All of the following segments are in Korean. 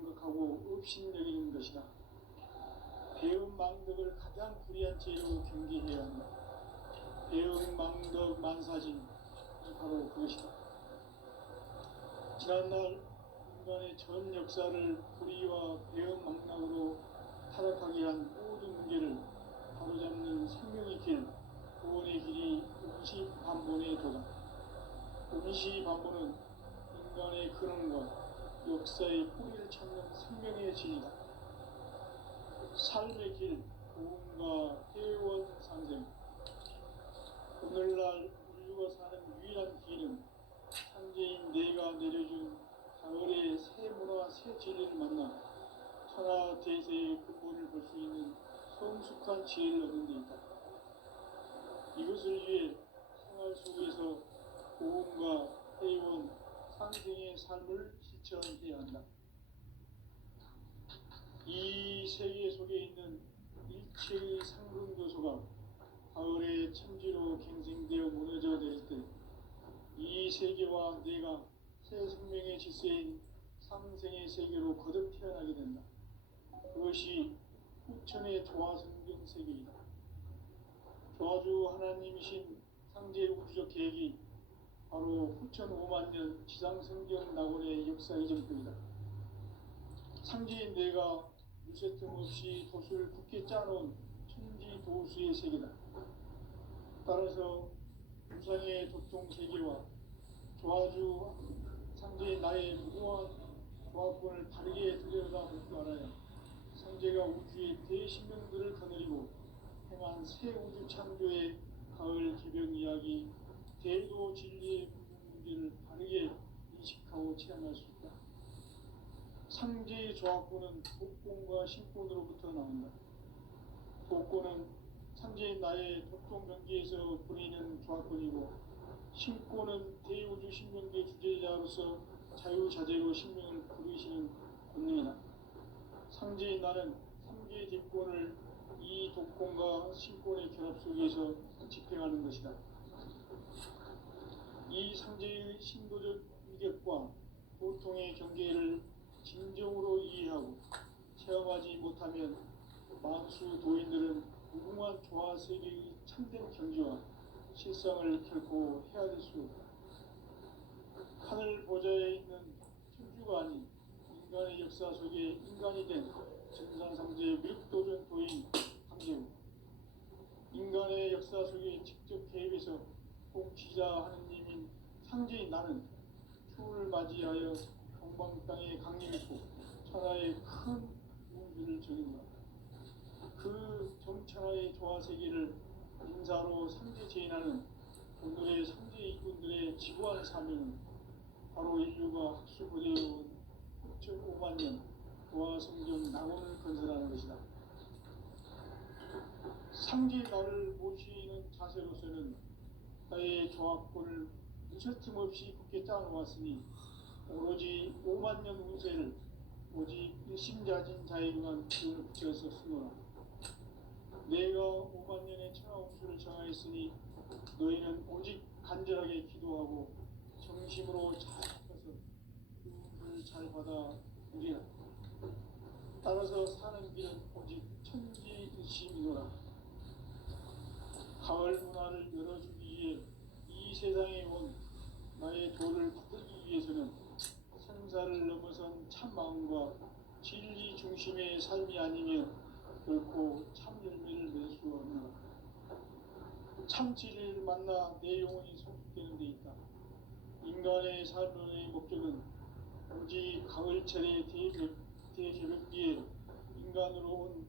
망극하고 업신여기는 것이다. 배은 망덕을 가장 불의한 죄로 경계해야 한다. 배은 망덕 만사진, 바로 그것이다. 지난날 인간의 전 역사를 불의와 배은 망락으로 타락하게 한 모든 문제를 바로잡는 생명의 길, 구원의 길이 임시반본의 도다. 임시반본은 인간의 근원과 역사의 뿌리를 찾는 생명의 진이다. 삶의 길, 구원과 회원 상생. 오늘날 인류가 사는 유일한 길은 창조인 내가 내려준 가을의 새 문화, 새 진리를 만나 천하 대세의 근본을 볼 수 있는 성숙한 지혜를 얻는 데 있다. 이것을 위해 생활 속에서 고음과 회원, 상생의 삶을 실천해야 한다. 이 세계 속에 있는 일체의 상승 요소가 가을의 천지로 갱생되어 무너져 내릴 때 이 세계와 내가 새 생명의 질서인 상생의 세계로 거듭 태어나게 된다. 그것이 후천의 조화성경 세계이다. 조화주 하나님이신 상제 우주적 계획이 바로 후천 5만년 지상성경 낙원의 역사 이전표이다. 상제인 내가 무쇠틈 없이 도수를 굳게 짜놓은 천지 도수의 세계다. 따라서 우상의 도통 세계와 조화주 상제인 나의 무고한 조화권을 바르게 들여다볼 줄 알아야 상제가 우주의 대신명들을 거느리고 행한 새 우주 창조의 가을 개벽 이야기, 대도 진리의 문제를 바르게 인식하고 체험할 수 있다. 상제의 조화권은 독권과 신권으로부터 나온다. 독권은 상제인 나의 도통 경계에서 부리는 조화권이고, 신권은 대우주 신명계 주제자로서 자유자재로 신명을 부르시는 권능이다. 상제인 나는 3개의 뒷권을 이 독권과 신권의 결합 속에서 집행하는 것이다. 이 상제의 신도적 위격과 보통의 경계를 진정으로 이해하고 체험하지 못하면 만수 도인들은 무궁한 조화 세계의 참된 경지와 실상을 결코 헤아릴 수 없다. 하늘 보좌에 있는 천주가 아닌 인간의 역사 속에 인간이 된 정상상제 미륵도전 도인 강재우, 인간의 역사 속에 직접 개입해서 통치자 하느님인 상제인 나는 추을 맞이하여 동방 땅에 강림했고 천하의 큰 우주를 적인다. 그 정천하의 조화세계를 인사로 상제 제인하는 오늘의 상제 일꾼들의 지구한 사명은 바로 인류가 학수부대해온 5만년 조화성경 낙원을 건설하는 것이다. 상제 나를 모시는 자세로서는 나의 조합권을 무쇠틈 없이 굳게 짜놓았으니 오로지 5만년 운세를 오직 일심자진 자에 관한 기운을 붙여서 쓰노라. 내가 5만년의 천하운수를 정하였으니 너희는 오직 간절하게 기도하고 정심으로 잘 찾아서 기운을 잘 받아 누리라. 따라서 사는 길은 오직 천지 뜻이미노라. 가을 문화를 열어주기 위해 이 세상에 온 나의 도를 받들기 위해서는 생사를 넘어선 참 마음과 진리 중심의 삶이 아니면 결코 참 열매를 맺을 수 없노라. 참 진리를 만나 내 영혼이 성숙되는 데 있다. 인간의 삶의 목적은 오직 가을철의 대개벽기에 인간으로 온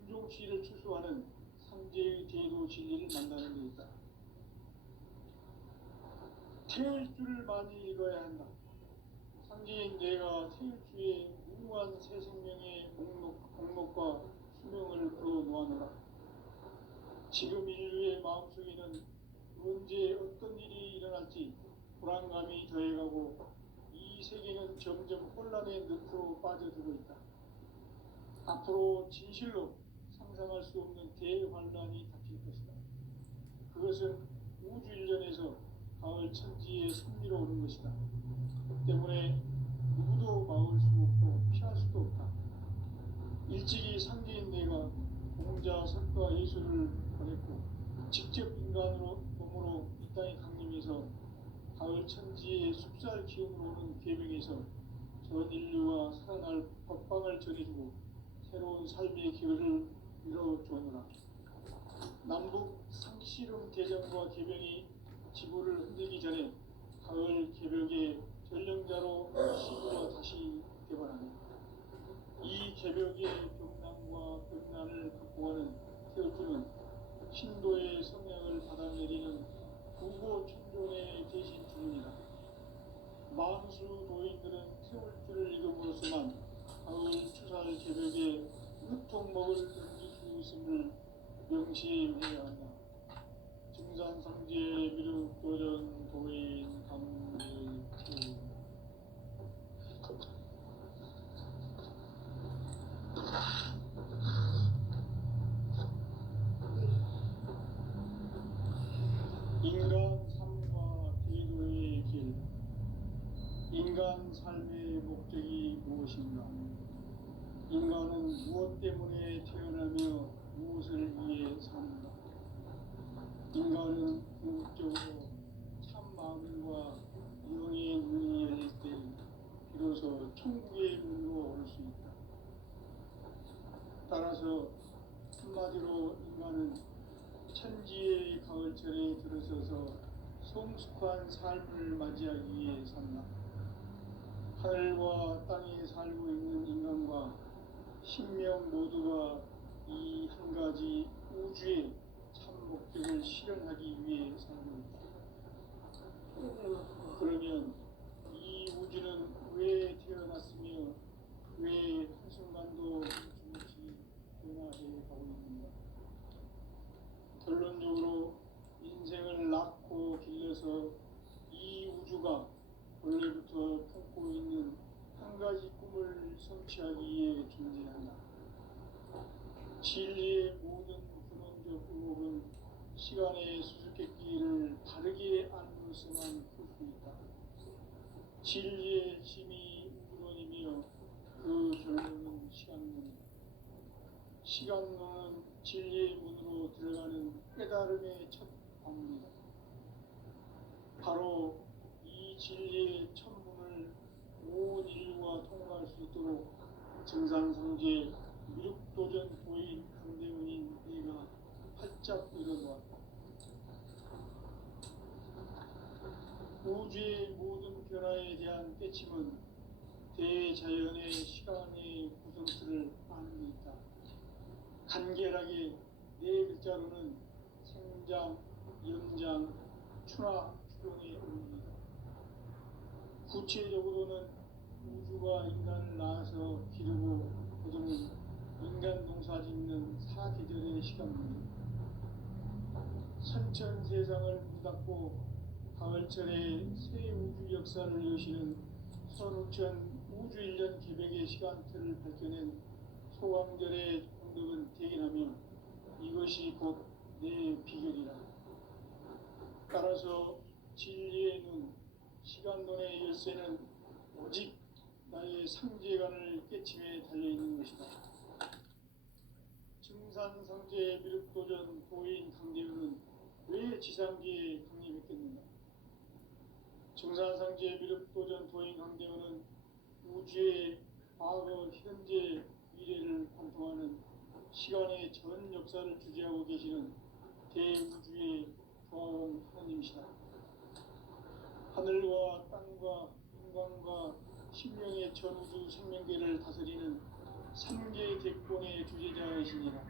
인종시를 추수하는 상제의 대도 진리를 만나는 데 있다. 태일주를 많이 읽어야 한다. 상제인 내가 태일주의 무궁한 새 생명의 목록과 수명을 풀어놓아노라. 지금 인류의 마음속에는 언제 어떤 일이 일어날지 불안감이 더해가고 이 세계는 점점 혼란의 늪으로 빠져들고 있다. 앞으로 진실로 상상할 수 없는 대환란이 닥칠 것이다. 그것은 우주 일련에서 가을 천지의 섭리로 오는 것이다. 때문에 누구도 막을 수 없고 피할 수도 철학과 예술을 보냈고 직접 인간으로 몸으로 이 땅에 강림해서 가을 천지의 숲살 기운으로 오는 계명에서 전 인류와 살아날 법방을 전해주고 새로운 삶의 기회를 밀어주느라 남북 상씨름 대전과 계명이 지구를 흔들기 전에 가을 개벽의 전령자로 시구가 다시 개발하는 이 개벽의 벽난과 벽난을 극복하는 태울주는 신도의 성령을 받아내리는 구고 천존의 대신 주입니다. 만수 도인들은 태울주를 읽음으로써만 가을 추살 개벽의 으통먹을 넘길 수 있음을 명시해야 한다. 증산상제 미륵도전 도인 강대주 인간 삶과 기도의 길. 인간 삶의 목적이 무엇인가? 인간은 무엇 때문에 태어나며 무엇을 위해 사는가? 인간은 궁극적으로 참 마음과 영의 눈이 열릴 때 비로소 천국의 문으로 올 수 있다. 따라서 한마디로 인간은 천지의 가을철에 들어서서 성숙한 삶을 맞이하기 위해 산다. 하늘과 땅에 살고 있는 인간과 신명 모두가 이 한 가지 우주의 참 목적을 실현하기 위해 살고 있다. 그러면 이 우주는 왜 태어났으며 왜 한순간도 멈춤없이 변화해 가고 있는가? 결론적으로 인생을 낳고 길러서 이 우주가 원래부터 품고 있는 한 가지 꿈을 성취하기 위해 존재한다. 진리의 모든 근원적 의혹은 시간의 수수께끼를 바르게 알므로서만 풀 수 있다. 진리의 힘이 우주론이며 그 결론은 시간론이다. 시간론은 진리의 문으로 들어가는 깨달음의 첫 방문이다. 바로 이 진리의 첫 문을 온 인류가 통과할 수 있도록 증산상제 미륵도전 도인 강대문인 내가 활짝 일어놓았다. 우주의 모든 변화에 대한 깨침은 대자연의 시간의 구성틀을 아는 데 있다. 간결하게 네 글자로는 생장, 연장, 추나 추동의 의미이다. 구체적으로는 우주가 인간을 낳아서 기르고 거두는 인간 농사 짓는 사계절의 시간입니다. 선천 세상을 문닫고 가을철에 새 우주 역사를 여시는 선우천 우주 1년 개백의 시간틀을 밝혀낸 소강절의 공덕은 대견하며 이것이 곧 내 비결이라. 따라서 진리의 눈, 시간론의 열쇠는 오직 나의 상제관을 깨침에 달려있는 것이다. 증산상제 미륵도전 도인 강대우는 왜 지상계에 강림했겠는가? 증산상제 미륵도전 도인 강대우는 우주의 과거, 현재, 미래를 관통하는 시간의 전 역사를 주재하고 계시는 대우주의 조화원 하나님이시다. 하늘과 땅과 인간과 신명의 전우주 생명계를 다스리는 삼계 객본의 주제자이시니라.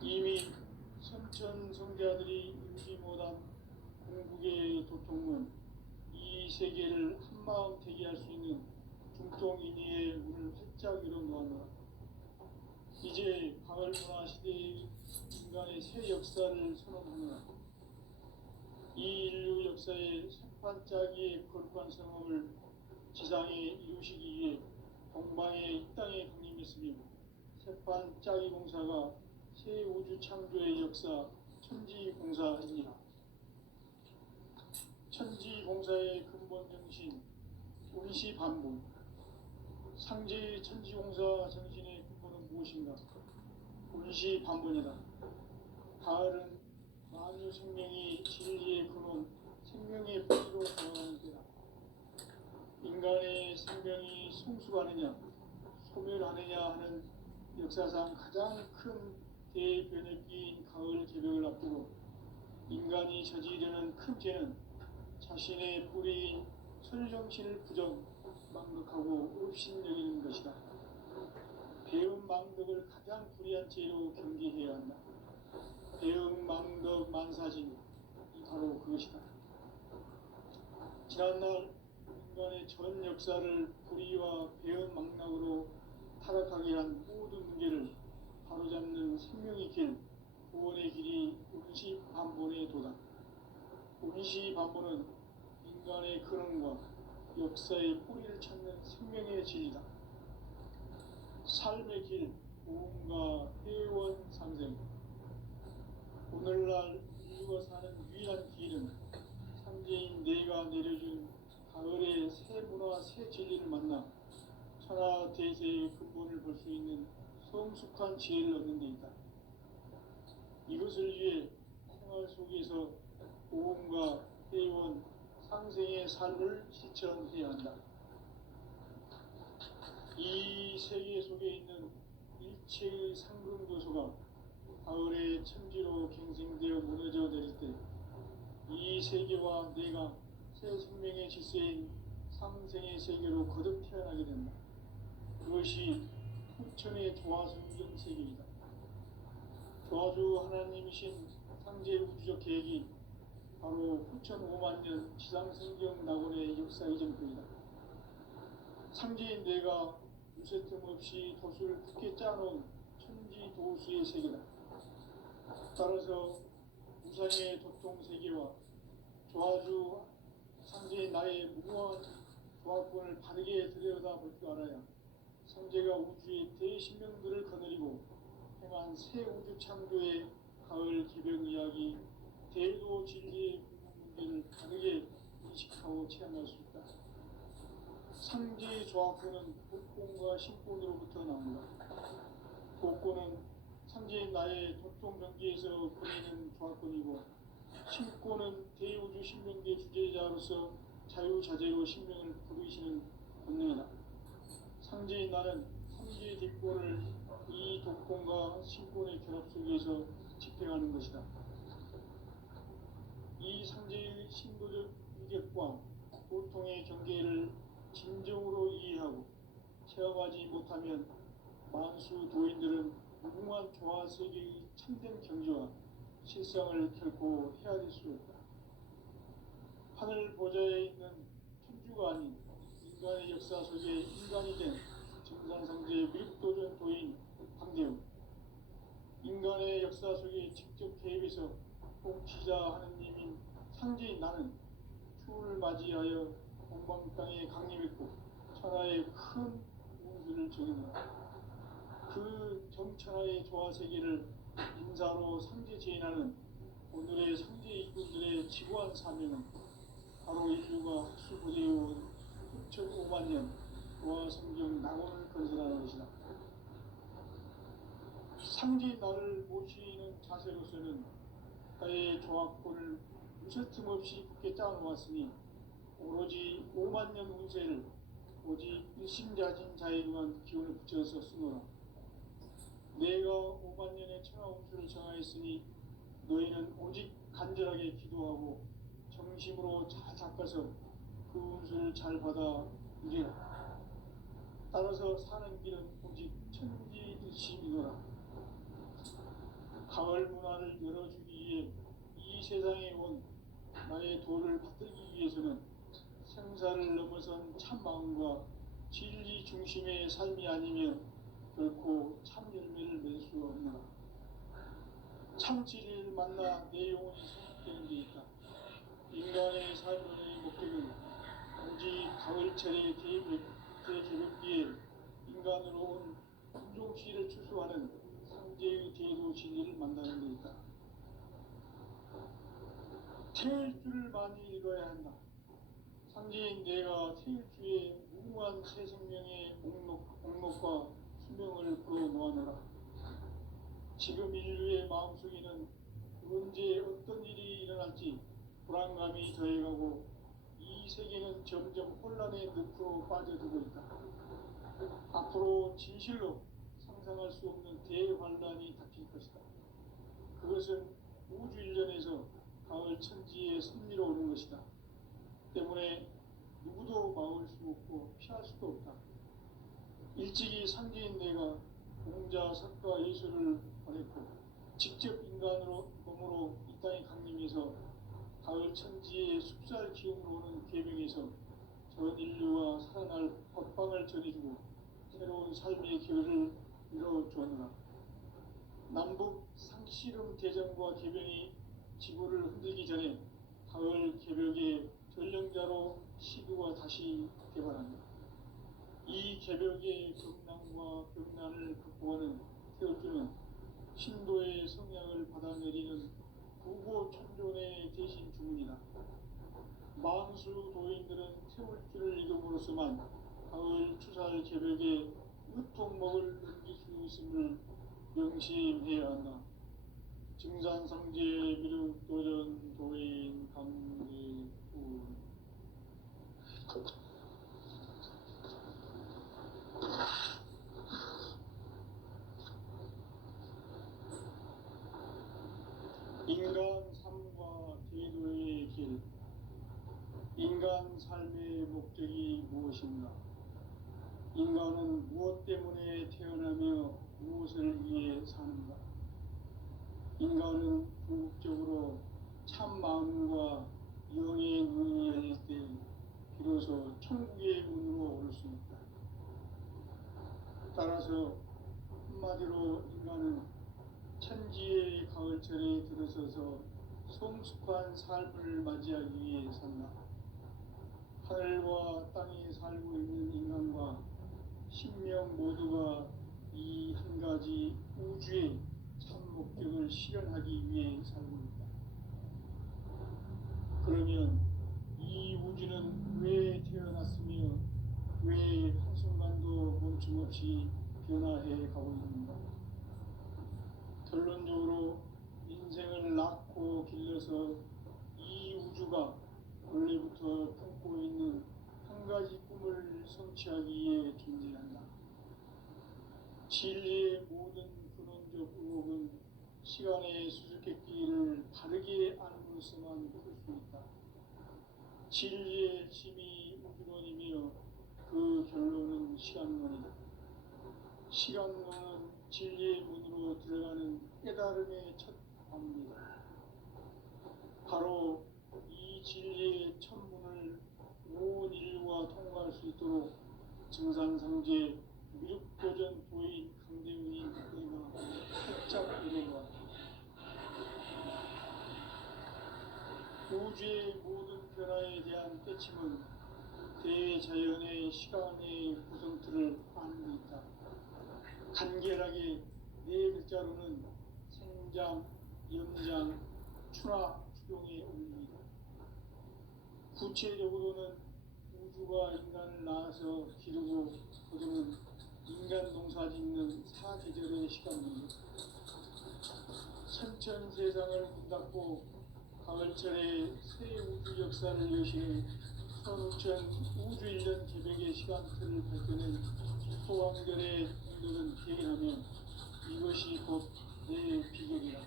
이미 선천 성자들이 읽지 못한 궁극의 도통문, 이 세계를 한마음 되게 할 수 있는 중통인의의 문을 활짝 열어놓았노라. 이제 가을 문화 시대의 인간의 새 역사를 선언하노라. 이 인류 역사의 새판짜기의 거룩한 성업을 지상에 이루시기 위해 동방의 이 땅에 강림했으며 새판짜기 공사가 새 우주 창조의 역사 천지공사이니라. 천지공사의 근본 정신 운시반복. 상제의 천지공사 정신의 근본은 무엇인가? 운시 반문이다. 가을은 만유 생명이 진리의 근원, 생명의 뿌리로 돌아가는 때다. 인간의 생명이 성숙하느냐, 소멸하느냐 하는 역사상 가장 큰 대변혁기인 가을 개벽을 앞두고 인간이 저지르는 큰 죄는 자신의 뿌리인 설정신을 부정, 망극하고 업신여기는 것이다. 배음 망덕을 가장 불의한 죄로 경계해야 한다. 배음 망덕 만사진이 바로 그것이다. 지난날 인간의 전 역사를 불의와 배음 망락으로 타락하게 한 모든 문제를 바로잡는 생명의 길, 구원의 길이 운시반본의 도다. 운시반본은 인간의 근원과 역사의 뿌리를 찾는 생명의 진리다. 삶의 길, 보험과 회원 상생. 오늘날 인류가 사는 유일한 길은 삼재인 내가 내려준 가을의 새 문화, 새 진리를 만나 천하 대세의 근본을 볼 수 있는 성숙한 지혜를 얻는 데 있다. 이것을 위해 생활 속에서 보험과 회원, 상생의 삶을 실천해야 한다. 이 세계 속에 있는 일체의 상승도소가 가을의 천지로 갱생되어 무너져 내릴 때 이 세계와 내가 새 생명의 질서인 상생의 세계로 거듭 태어나게 된다. 그것이 후천의 조화성경 세계이다. 조화주 하나님이신 상제 우주적 계획이 바로 후천 5만 년 지상성경 낙원의 역사 이전편이다. 상제인 내가 유세 틈 없이 도수를 굳게 짜놓은 천지 도수의 세계다. 따라서 우상의 도통 세계와 조화주 상제인 나의 무모한 조화권을 바르게 들여다볼 줄 알아야 상제가 우주의 대신명들을 거느리고 행한 새 우주 창조의 가을 개벽 이야기, 대도 진리의 문제를 다르게 인식하고 체험할 수 있다. 상제의 조화권은 복권과 신권으로부터 나온다. 복권은 상제인 나의 도통병기에서 보내는 조화권이고, 신권은 대우주 신명계 주제자로서 자유자재로 신명을 부르시는 권능이다. 상제인 나는 상제의 뒷권을 이 독권과 신권의 결합 속에서 집행하는 것이다. 이 상제의 신도적 위력과 고통의 경계를 진정으로 이해하고 체험하지 못하면 만수 도인들은 무궁한 조화 세계의 참된 경지와 실상을 결코 헤아릴 수 없다. 하늘 보좌에 있는 천주가 아닌 인간의 역사 속에 인간이 된 증산상제의 미륵도전 도인 황대웅, 인간의 역사 속에 직접 개입해서 통치자 하느님인 상제인 나는 추운을 맞이하여 동방 땅에 강림했고 천하의 큰 운수를 정했노라. 그 정천하의 조화세계를 인사로 상제 제인하는 오늘의 상제 일꾼들의 지구한 사명은 바로 인류가 학수고대해온 6,5만 년 조화성경 낙원을 건설하는 것이다. 상제인 나를 모시는 자세로서는 나의 조화권을 유세틈 없이 굳게 짜놓았으니 오로지 5만 년 운세를 오직 일심자진 자에 대한 기운을 붙여서 쓰노라. 내가 5만 년의 천하 운수를 정하였으니 너희는 오직 간절하게 기도하고 정심으로 잘 닦아서 그 운수를 잘 받아 누리라. 따라서 사는 길은 오직 천지일심이노라. 가을 문화를 열어주기 위해 이 세상에 온 나의 도를 받들기 위해서는 생사를 넘어선 참 마음과 진리 중심의 삶이 아니면 결코 참 열매를 맺을 수 없노라. 참 진리를 만나 내 영혼이 성숙되는 데 있다. 인간의 삶의 목적은 오직 가을철의 대개벽기에 인간으로 온 인종시를 추수하는 상제의 대도 진리를 만나는 데 있다. 태일주를 많이 읽어야 한다. 상제인 내가 태일주의 무궁한 새 생명의 목록과 수명을 불어 놓아노라. 지금 인류의 마음속에는 언제 어떤 일이 일어날지 불안감이 더해가고 이 세계는 점점 혼란의 늪으로 빠져들고 있다. 앞으로 진실로 상상할 수 없는 대환란이 닥칠 것이다. 그것은 우주 일련에서 가을 천지의 섭리로 오는 것이다. 때문에 누구도 막을 수 없고 피할 수도 없다. 일찍이 상제인 내가 공자, 석가, 예수를 보냈고 직접 인간으로 몸으로 이 땅에 강림해서 가을 천지의 숲살 기운으로 오는 계명에서 전 인류와 살아날 법방을 전해주고 새로운 삶의 기회를 이뤄주었노라. 남북 상씨름 대전과 개병이 지구를 흔들기 전에 가을 개벽의 전령자로 시구가 다시 개발한다. 이 개벽의 경난과 병난을 극복하는 태어주는 신도의 성향을 받아내리는 구고 천존의 대신 주문이다. 만수 도인들은 태울주를 읽음으로써만 가을 추살 개벽의 으통목을 넘길 수 있음을 명심해야 한다. 증산상제 미륵도전 도인 강대군. 인간 삶과 제도의 길. 인간 삶의 목적이 무엇인가? 인간은 무엇 때문에 태어나며 무엇을 위해 사는가? 인간은 궁극적으로 참 마음과 영의 눈이 열릴 때 비로소 천국의 문으로 올 수 있다. 따라서 한마디로 인간은 천지의 가을철에 들어서서 성숙한 삶을 맞이하기 위해 산다. 하늘과 땅에 살고 있는 인간과 신명 모두가 이 한 가지 우주의 참 목적을 실현하기 위해 살고 있다. 그러면 이 우주는 왜 태어났으며 왜 한순간도 멈춤없이 변화해 가고 있는가? 결론적으로 인생을 낳고 길러서 이 우주가 원래부터 품고 있는 한 가지 꿈을 성취하기 위해 존재한다. 진리의 모든 근원적 의혹은 시간의 수수께끼를 바르게 안으로서만 풀 수 있다. 진리의 핵심이 우주론이며 그 결론은 시간론이다. 시간론은 진리의 문으로 들어가는 깨달음의 첫 방문이다. 바로 이 진리의 첫 문을 온 인류가 통과할 수 있도록 증산상제 미륵도전 도인 강대훈이 내가 살짝 이뤄놓았다. 우주의 모든 변화에 대한 깨침은 대자연의 시간의 구성틀을 아는 데 있다. 간결하게 네 글자로는 생장, 연장, 추락, 추동의 원리이다. 구체적으로는 우주가 인간을 낳아서 기르고 거두는 인간 농사 짓는 사계절의 시간입니다. 선천 세상을 문 닫고 가을철에 새 우주 역사를 여시는 선우천 우주 일년 개벽의 시간틀을 밝혀낸 소왕결의 분들은 기억하면 이것이 곧 내 비결이다.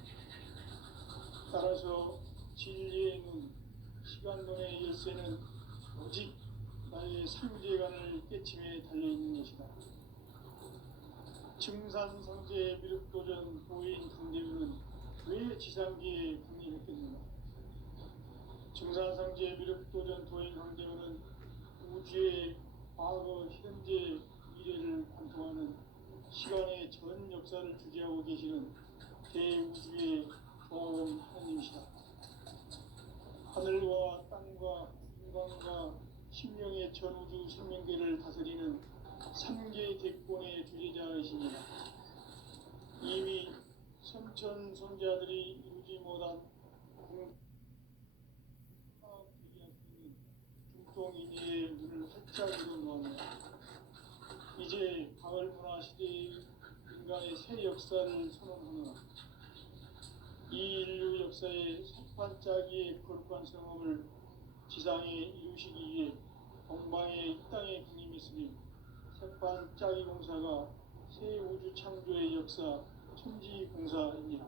따라서 진리의 눈, 시간론의 열쇠는 오직 나의 상제관을 깨침에 달려있는 것이다. 증산상제 미륵도전 도인 강대훈은 왜 지상계에 강림했겠는가? 증산상제 미륵도전 도인 강대훈은 우주의 과거, 현재, 미래를 관통하는 시간의 전 역사를 주재하고 계시는 대우주의 조화원 하나님이시다. 하늘과 땅과 인간과 신명의 전우주 생명계를 다스리는 3개 대권의 주재자이십니다. 이미 선천선자들이 이루지 못한 대기할 수 있는 중통인의의 문을 활짝 열어놓았다. 이제 가을 문화 시대의 인간의 새 역사를 선언하노라. 이 인류 역사의 석판짜기의 거룩한 성업을 지상에 이루시기 위해 동방의 이 땅에 군림했으니 석판짜기 공사가 새 우주 창조의 역사 천지공사이니라.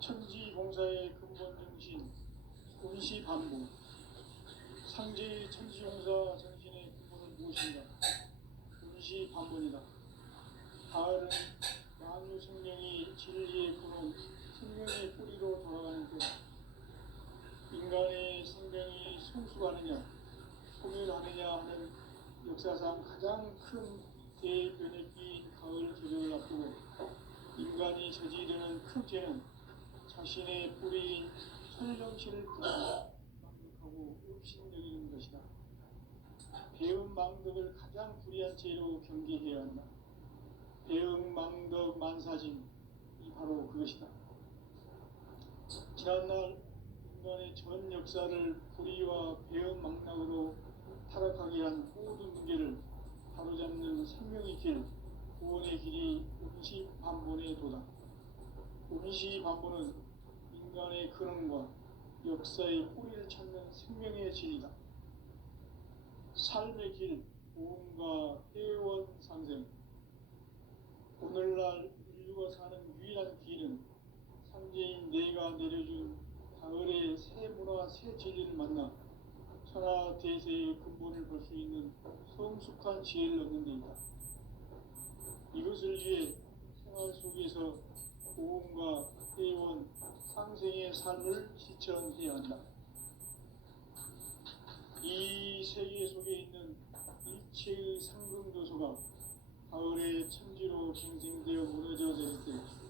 천지공사의 근본 정신 운시반복. 상제의 천지공사 정신의 근본은 무엇인가? 운시반복이다. 가을은 만유 생명이 진리의 근원, 생명의 뿌리로 돌아가는 때 인간의 생명이 성숙하느냐, 소멸하느냐 하는 역사상 가장 큰 대변혁기인 가을 개벽을 앞두고 인간이 저지르는 큰 죄는 자신의 뿌리인 천정신을 망각하고 업신여기는 것이다. 배은망덕을 가장 불의한 죄로 경계해야 한다. 배은망덕 만사진이 바로 그것이다. 지난날 인간의 전 역사를 불의와 배은망락으로 타락하게 한 모든 문제를 바로잡는 생명의 길, 구원의 길이 운시반본의 도다. 운시반본은 인간의 근원과 역사의 뿌리를 찾는 생명의 진리다. 삶의 길, 보험과 회원 상생. 오늘날 인류가 사는 유일한 길은 상제인 내가 내려준 가을의 새 문화, 새 진리를 만나 천하 대세의 근본을 볼 수 있는 성숙한 지혜를 얻는 데 있다. 이것을 위해 생활 속에서 보험과 회원, 상생의 삶을 실천해야 한다. 이 세계 속에 있는 일체의 상승도소가 가을의 천지로 갱생되어 무너져 내릴 때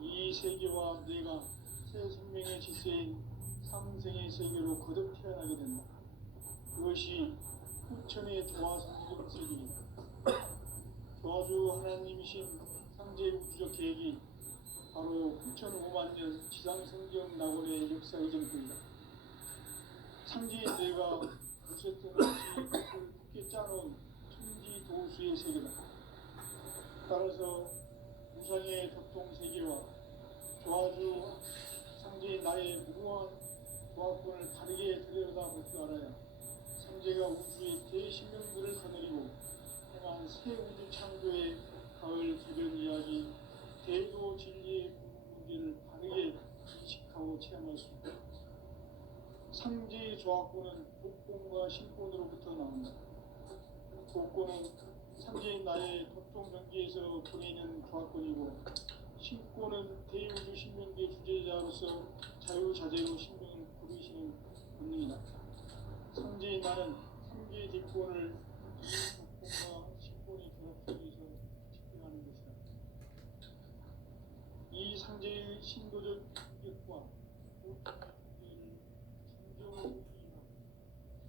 이 세계와 내가 새 생명의 질서인 상생의 세계로 거듭 태어나게 된다. 그것이 후천의 조화성경 세계이다. 조화주 하나님이신 상제 우주적 계획이 바로 후천 5만 년 지상성경 낙원의 역사 이전입니다. 상제인 내가 무쇠등 없이 것을 굳게 짜놓은 천지도수의 세계다. 따라서 우상의 덕통세계와 조화주 상제인 나의 무궁한 조합권을 다르게 들여다볼 줄 알아야 상제가 우주의 대신명들을 거느리고 행한 새 우주 창조의 가을 개변 이야기, 대도 진리의 문제를 다르게 인식하고 체험할 수 있다. 상제의 조합권은 복권과 신권으로부터 나온다. 복권은 상제인 나의 도통경계에서 보내는 조합권이고, 신권은 대우주 신명계 주제자로서 자유자재로 신명을 부르시는 본능이다. 상제인 나는 상계 뒷권을 복권과 신권의 결합 속에서 집행하는 것이다. 이 상제의 신도적 인격과 진정을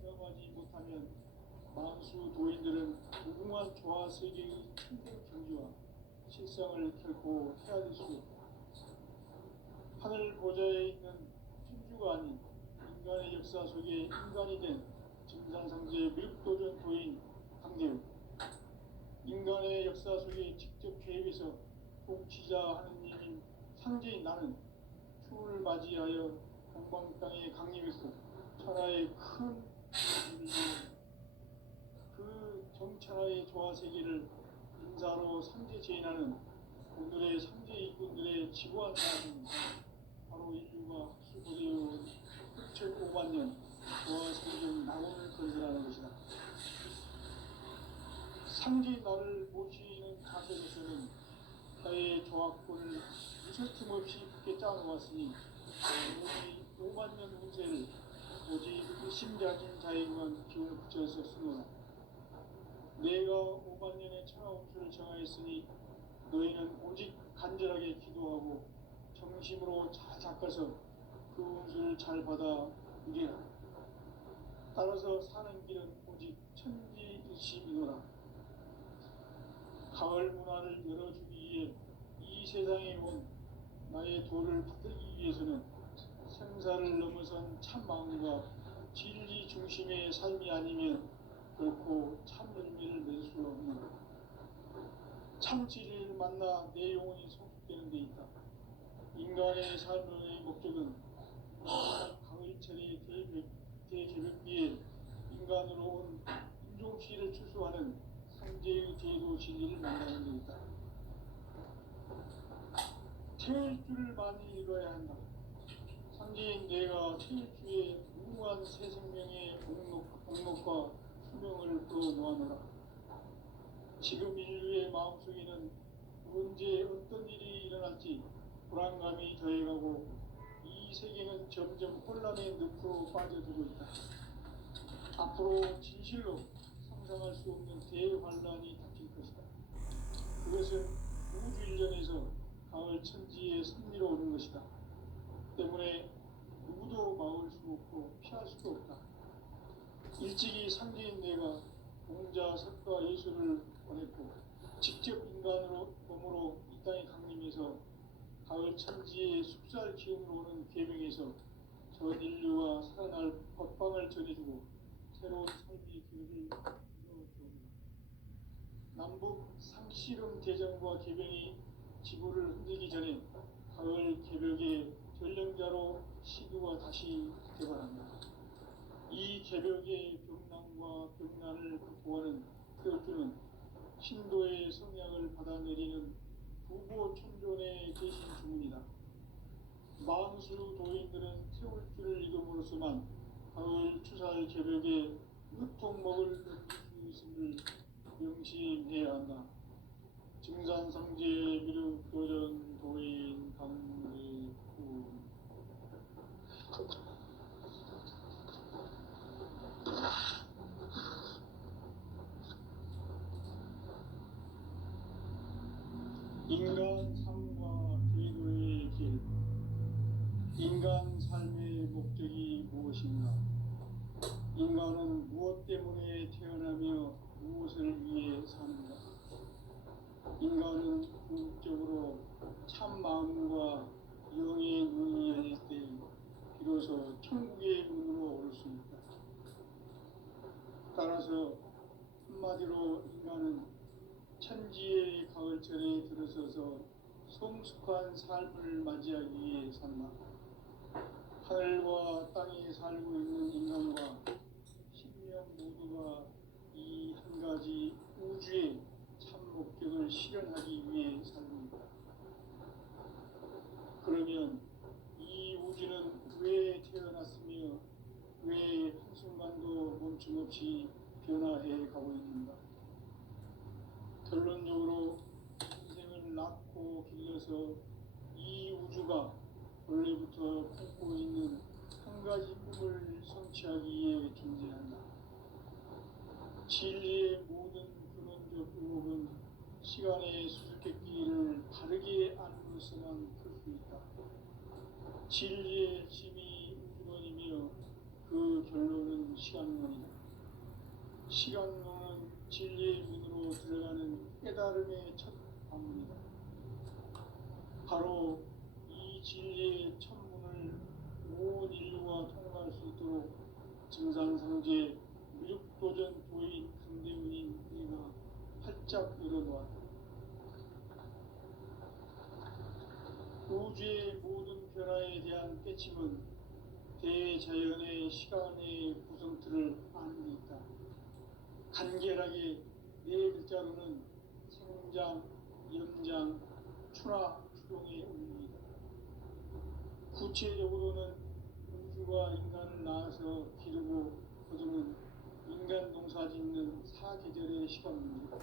체험하지 못하면 만수 도인들은 무궁한 조화 세계의 천대 경지와 실상을 결코 헤아릴 수 없다. 하늘 보좌에 있는 천주가 아닌 인간의 역사 속에 인간이 된 증산상제의 밀도전 도인 강대우, 인간의 역사 속에 직접 개입해서 통치자 하느님인 상제인 나는 추을 맞이하여 동방 땅에 강림했고 천하의 큰 그 정천하의 조화세계를 인사로 상제 제인하는 오늘의 상제 일꾼들의 지구한 사람은 바로 인류가 학수고대로 6,5만 년 조화성경 낙원을 건설하는 것이다. 상제 나를 모시는 자세로서는 나의 조합권을 무설틈 없이 굳게 짜놓았으니 오직 5만 년 운세를 오직 의심자진 자에게만 기운을 붙여서 쓰노라. 내가 5만 년의 천하 운수를 정하였으니 너희는 오직 간절하게 기도하고 정심으로 잘 닦아서 그 운수를 잘 받아 누리라. 따라서 사는 길은 오직 천지일심이노라. 가을 문화를 열어주기 위해 이 세상에 온 나의 도를 받들기 위해서는 생사를 넘어선 참마음과 진리 중심의 삶이 아니면 결코 참 열매를 맺을 수 없는 참치를 만나 내 영혼이 성숙되는 데 있다. 인간의 삶의 목적은 가을철의 대개벽기에 인간으로 온 인종시를 추수하는 상제의 제도 진리를 만나는 데 있다. 태일 줄을 많이 읽어야 한다. 상제인 내가 태일 주에 무궁한 새 생명의 목록과 수명을 끌어놓아노라. 지금 인류의 마음속에는 언제 어떤 일이 일어날지 불안감이 더해가고 이 세계는 점점 혼란의 늪으로 빠져들고 있다. 앞으로 진실로 상상할 수 없는 대환란이 닥칠 것이다. 그것은 우주 일련에서 가을 천지의 섭리로 오는 것이다. 때문에 누구도 막을 수 없고 피할 수도 없다. 일찍이 상제인 내가 공자, 석가, 예수를 보냈고 직접 인간으로 몸으로 이 땅에 강림해서 가을 천지의 숲살 기운으로 오는 계명에서 전 인류와 살아날 법방을 전해주고 새로운 삶의 기회를 이루어줍니다. 남북 상씨름 대전과 계명이 지구를 흔들기 전에 가을 개벽의 전령자로 시구가 다시 개발합니다. 이 개벽의 병난과 병난을 극복하는 태울주는 신도의 성향을 받아내리는 부보 천존의 대신 주문이다. 만수 도인들은 태울주를 읽음으로써만 가을 추살 개벽의 유통목을 느낄 수 있음을 명심해야 한다. 증산성제 미륵 도전 도인 강대구 인간 삶과 계도의 길. 인간 삶의 목적이 무엇인가? 인간은 무엇 때문에 태어나며 무엇을 위해 사는가? 인간은 궁극적으로 참 마음과 영의 눈이 열릴 때 비로소 천국의 문으로 오를 수 있다. 따라서 한마디로 인간은 천지의 가을철에 들어서서 성숙한 삶을 맞이하기 위해 산다. 하늘과 땅에 살고 있는 인간과 신명 모두가 이 한 가지 우주의 참 목적을 실현하기 위해 살고 있다. 그러면 이 우주는 왜 태어났으며 왜 한순간도 멈춤없이 변화해 가고 있는가? 결론적으로 인생을 낳고 길러서 이 우주가 원래부터 품고 있는 한 가지 꿈을 성취하기 위해 존재한다. 진리의 모든 근원적 의혹은 시간의 수수께끼를 바르게 알므로서만 풀 수 있다. 진리의 핵심이 우주론이며 그 결론은 시간론이다. 시간론은 진리의 문으로 들어가는 깨달음의 첫 방문이다. 바로 이 진리의 첫 문을 온 인류가 통과할 수 있도록 증산상제 미륵도전 도인 강대훈인 내가 활짝 열어놓았다. 우주의 모든 변화에 대한 깨침은 대자연의 시간의 구성틀을 아는 데 있다. 간결하게 네 글자로는 생장, 연장, 추나 추동의 의미이다. 구체적으로는 우주가 인간을 낳아서 기르고 거두는 인간 농사 짓는 사계절의 시간입니다.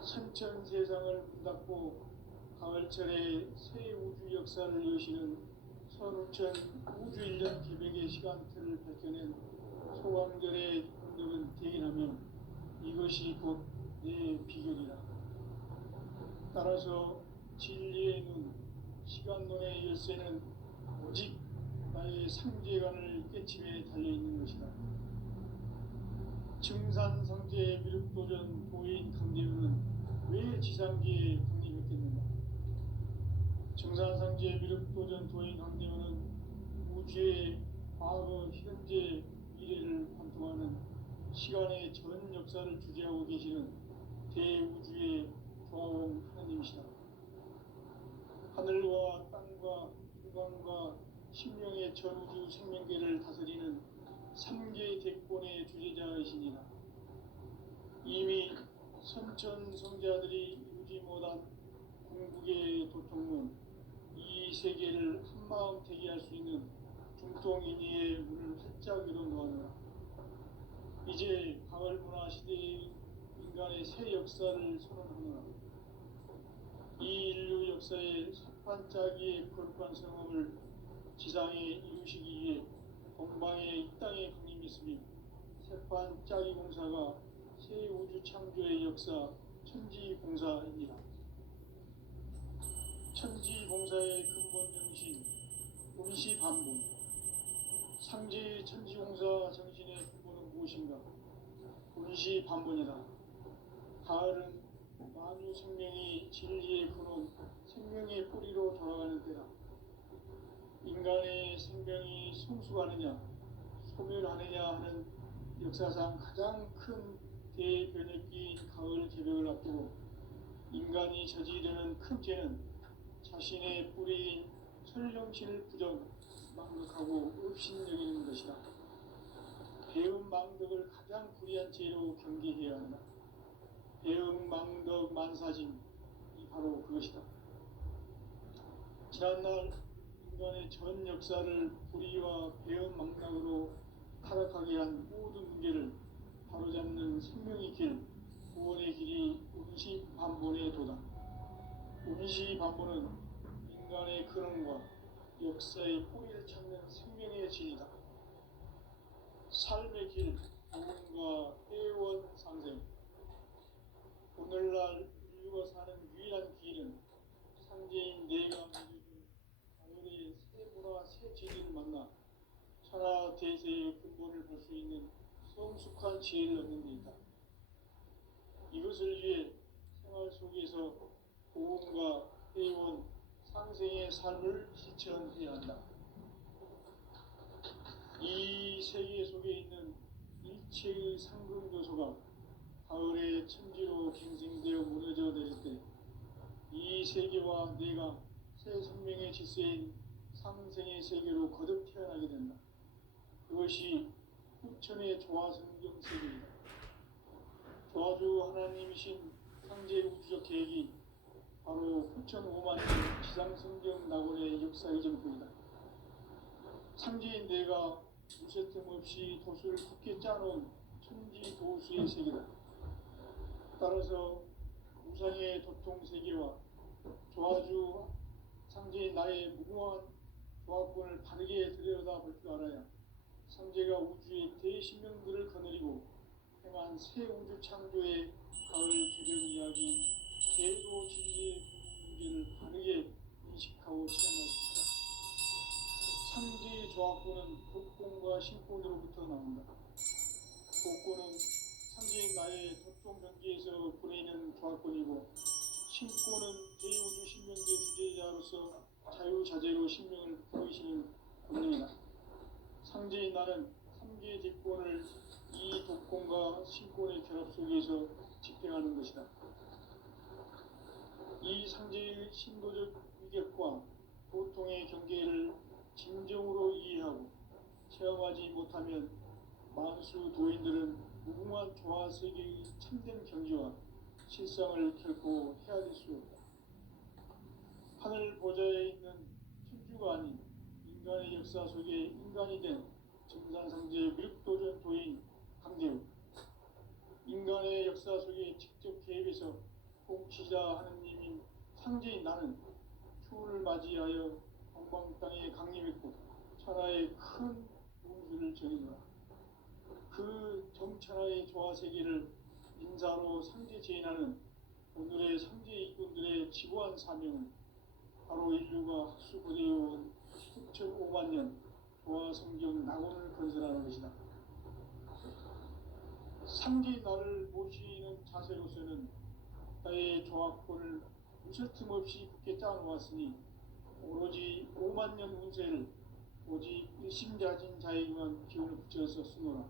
선천 세상을 문닫고 가을철에 새 우주 역사를 여시는 선우천 우주 일년 기백의 시간틀을 밝혀낸 소강절의 공덕은 대견하며 이것이 곧 내 비결이라. 따라서 진리의 눈, 시간론의 열쇠는 오직 나의 상제관을 깨침에 달려있는 것이다. 증산성제 미륵도전 도인 강대훈은 왜 지상계에 강림했겠는가? 증산성제 미륵도전 도인 강대훈은 우주의 과거, 현재, 미래를 관통하는 시간의 전 역사를 주재하고 계시는 대우주의 조화원 하나님이시다. 하늘과 땅과 인간과 신명의 전우주 생명계를 다스리는 삼계 대권의 주제자이시니라. 이미 선천성자들이 이루지 못한 궁극의 도통문, 이 세계를 한마음 되게 할 수 있는 중통인의의 문을 활짝 열어놓았노라. 이제 가을 문화 시대의 인간의 새 역사를 선언하노라. 이 인류 역사의 반짝이의 거룩한 성험을 지상에 이루시기 위해 동방의 이 땅에 강림했으며 새반짝이 공사가 새 우주 창조의 역사 천지봉사입니다. 천지봉사의 근본 정신 운시반분. 상제의 천지봉사 정신의 근본은 무엇인가? 운시반분이다. 가을은 만유 생명이 진리의 근원, 생명의 뿌리로 돌아가는 때다. 인간의 생명이 성숙하느냐, 소멸하느냐 하는 역사상 가장 큰 대변혁기인 가을 개벽을 앞두고 인간이 저지르는 큰 죄는 자신의 뿌리인 설령신을 망각하고 업신여기는 것이다. 배움 망덕을 가장 불의한 죄로 경계해야 한다. 배움 망덕 만사진이 바로 그것이다. 지난날 인간의 전 역사를 불의와 배움 망락으로 타락하게 한 모든 문제를 바로잡는 생명의 길, 구원의 길이 운시반본의 도다. 운시반본은 인간의 근원과 역사의 뿌리를 찾는 생명의 진이다. 삶의 길, 구원과 회원 상생. 오늘날 인류가 사는 유일한 길은 상제인 내가 믿어준 가을의 새 문화 새 진리를 만나 천하 대세의 근본을 볼 수 있는 성숙한 지혜를 얻는 데 있다. 이것을 위해 생활 속에서 고음과 회원, 상생의 삶을 실천해야 한다. 이 세계 속에 있는 일체의 상금 요소가 가을의 천지로 갱생되어 무너져 내릴 때 이 세계와 내가 새 생명의 질서인 상생의 세계로 거듭 태어나게 된다. 그것이 후천의 조화성경 세계이다. 조화주 하나님이신 상제 우주적 계획이 바로 후천 5만 년 지상성경 낙원의 역사의 전부이다. 상제인 내가 무쇠틈 없이 도수를 굳게 짜놓은 천지 도수의 세계다. 따라서 우상의 도통 세계와 조화주 상제인 나의 무궁한 조화권을 바르게 들여다볼 줄 알아야 상제가 우주의 대신명들을 거느리고 행한 새 우주 창조의 가을 개벽 이야기인 계도 진리의 문제를 바르게 인식하고 체험할 수 있다. 상제의 조화권은 독공과 신권으로부터 나온다. 독권은 상제인 나의 도통 경계에서 보내는 조화권이고, 신권은 대우주 신명계 주제자로서 자유자재로 신명을 보이시는 권능이다. 상제인 나는 3개 대권을 이 독권과 신권의 결합 속에서 집행하는 것이다. 이 상제의 신도적 위격과 보통의 경계를 진정으로 이해하고 체험하지 못하면 만수 도인들은 무궁한 조화 세계의 참된 경지와 실상을 결코 헤아릴 수 없다. 하늘 보좌에 있는 천주가 아닌 인간의 역사 속에 인간이 된 정산상제 밀도전 도인 강대우, 인간의 역사 속에 직접 개입해서 통치자 하느님인 상제인 나는 추운을 맞이하여 동방 땅에 강림했고 천하의 큰 운수를 정해노라. 그 정천하의 조화 세계를 인사로 상제 제인하는 오늘의 상제 일꾼들의 지고한 사명은 바로 인류가 학수고대해온 6,5만 년 조화 성경 낙원을 건설하는 것이다. 상제 나를 모시는 자세로서는 나의 조화권을 무쇠틈 없이 굳게 짜놓았으니 오로지 5만 년 운세를 오직 일심자진 자에게만 기운을 붙여서 쓰노라.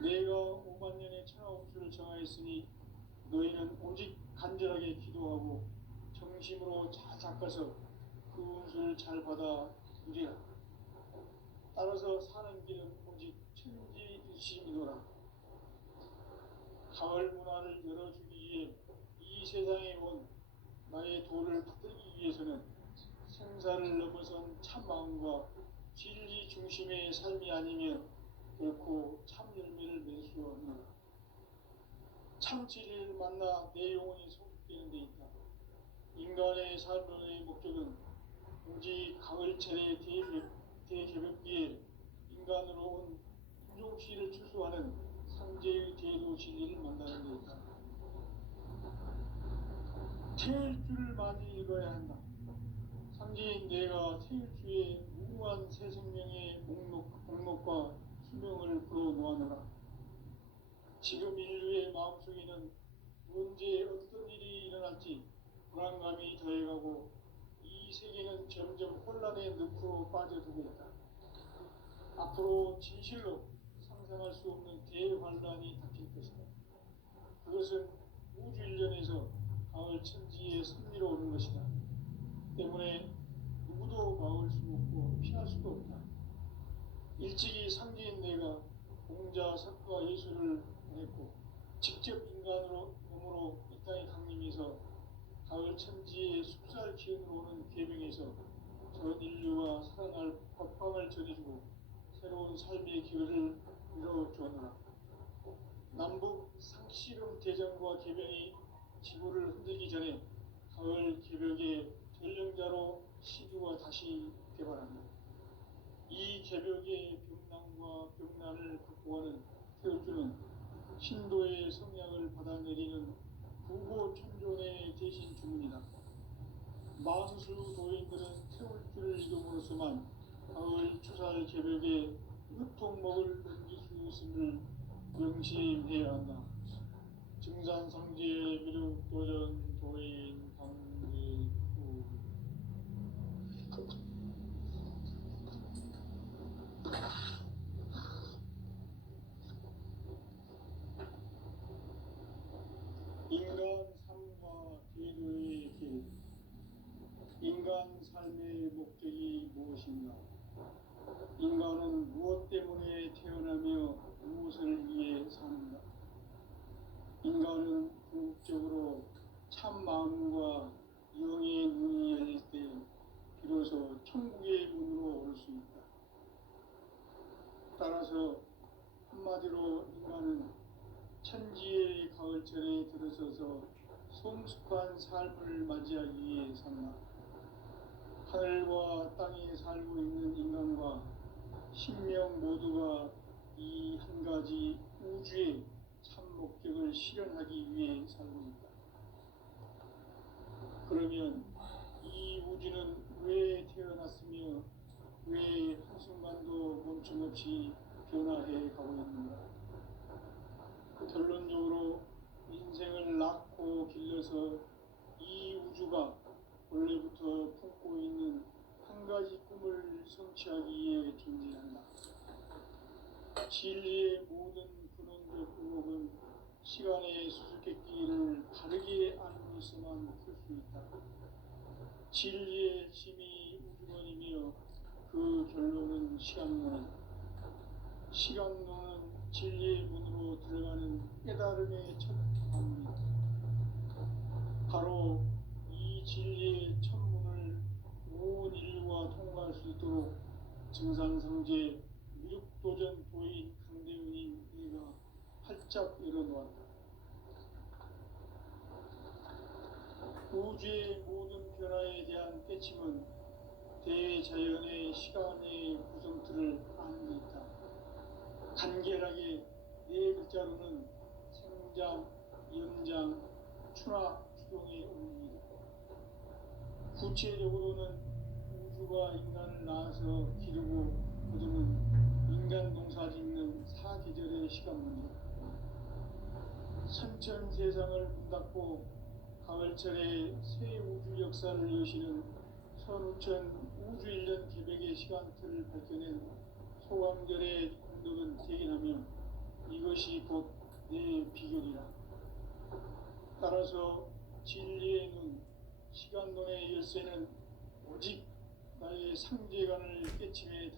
내가 5만 년의 천하 운수를 정하였으니 너희는 오직 간절하게 기도하고 정심으로 잘 닦아서 그 운수를 잘 받아 누리라. 따라서 사는 길은 오직 천지일심이노라. 가을 문화를 열어주기 위해 이 세상에 온 나의 도를 받들기 위해서는 생사를 넘어선 참 마음과 진리 중심의 삶이 아니면 결코 참 열매를 맺을 수 없노라. 참 진리를 만나 내 영혼이 성숙되는 데 있다. 인간의 삶의 목적은 오직 가을철의 대개벽기에 인간으로 온 인종시를 추수하는 상제의 대도 진리를 만나는 데 있다. 태일주를 많이 읽어야 한다. 상제인 내가 태일주의 무궁한 새 생명의 목록과 수명을 풀어놓아노라. 지금 인류의 마음속에는 언제 어떤 일이 일어날지 불안감이 더해가고 이 세계는 점점 혼란의 늪으로 빠져들고 있다. 앞으로 진실로 상상할 수 없는 대환란이 닥칠 것이다. 그것은 우주 일련에서 가을 천지에 승리로 오는 것이다. 때문에 누구도 막을 수 없고 피할 수도 없다. 일찍이 상제인 내가 공자, 석과 예수를 보냈고 직접 인간으로 몸으로 이 땅에 강림해서 가을 천지의 숲살 기운으로 오는 계명에서 전 인류가 살아날 법방을 전해주고 새로운 삶의 기회를 이뤄주었노라. 남북 상씨름 대전과 계명이 지구를 흔들기 전에 가을 개벽의 전령자로 시주가 다시 개발한다. 이 개벽의 병난과 병난을 극복하는 태울주는 신도의 성향을 받아내리는 부고천존의 대신 주문이다. 만수 도인들은 태울주를 이름으로서만 가을 추살 개벽의 으통목을 넘길 수 있음을 명심해야 한다. 증산상지의 미륵 도전 도인 강대구 인간 삶과 기도의 길. 인간 삶의 목적이 무엇인가? 인간은 무엇 때문에 태어나며 무엇을 위해 사는가? 인간은 궁극적으로 참 마음과 영의 눈이 열릴 때 비로소 천국의 문으로 올 수 있다. 따라서 한마디로 인간은 천지의 가을철에 들어서서 성숙한 삶을 맞이하기 위해 산다. 하늘과 땅에 살고 있는 인간과 신명 모두가 이 한 가지 우주의 참 목적을 실현하기 위해 살고 있다. 그러면 이 우주는 왜 태어났으며 왜 한순간도 멈춤없이 변화해 가고 있는가? 결론적으로 인생을 낳고 길러서 이 우주가 원래부터 품고 있는 한 가지 꿈을 성취하기 위해 존재한다. 진리의 모든 근원적 의혹은 시간의 수수께끼를 바르게 알고 있어만 풀 수 있다. 진리의 힘이 우주론이며 그 결론은 시간론이다. 시간론은 진리의 문으로 들어가는 깨달음의 첫 관문이다. 바로 이 진리의 첫 문을 온 인류가 통과할 수 있도록 증산상제 미륵도전 도인 강대훈인 이가 활짝 열어놓았다. 우주의 모든 변화에 대한 깨침은 대자연의 시간의 구성틀을 아는 데 있다. 간결하게 네 글자로는 생장, 연장, 추나 추동의 원리이다. 구체적으로는 우주가 인간을 낳아서 기르고 거두는 인간 농사 짓는 사계절의 시간 문제. 선천 세상을 문 닫고 가을철에 새 우주 역사를 여시는 선우천 우주 일년 개백의 시간틀을 밝혀낸 소강절의 공덕은 대견하며 이것이 곧 내 비결이라. 따라서 진리의 눈, 시간론의 열쇠는 오직 나의 상대관을 깨침에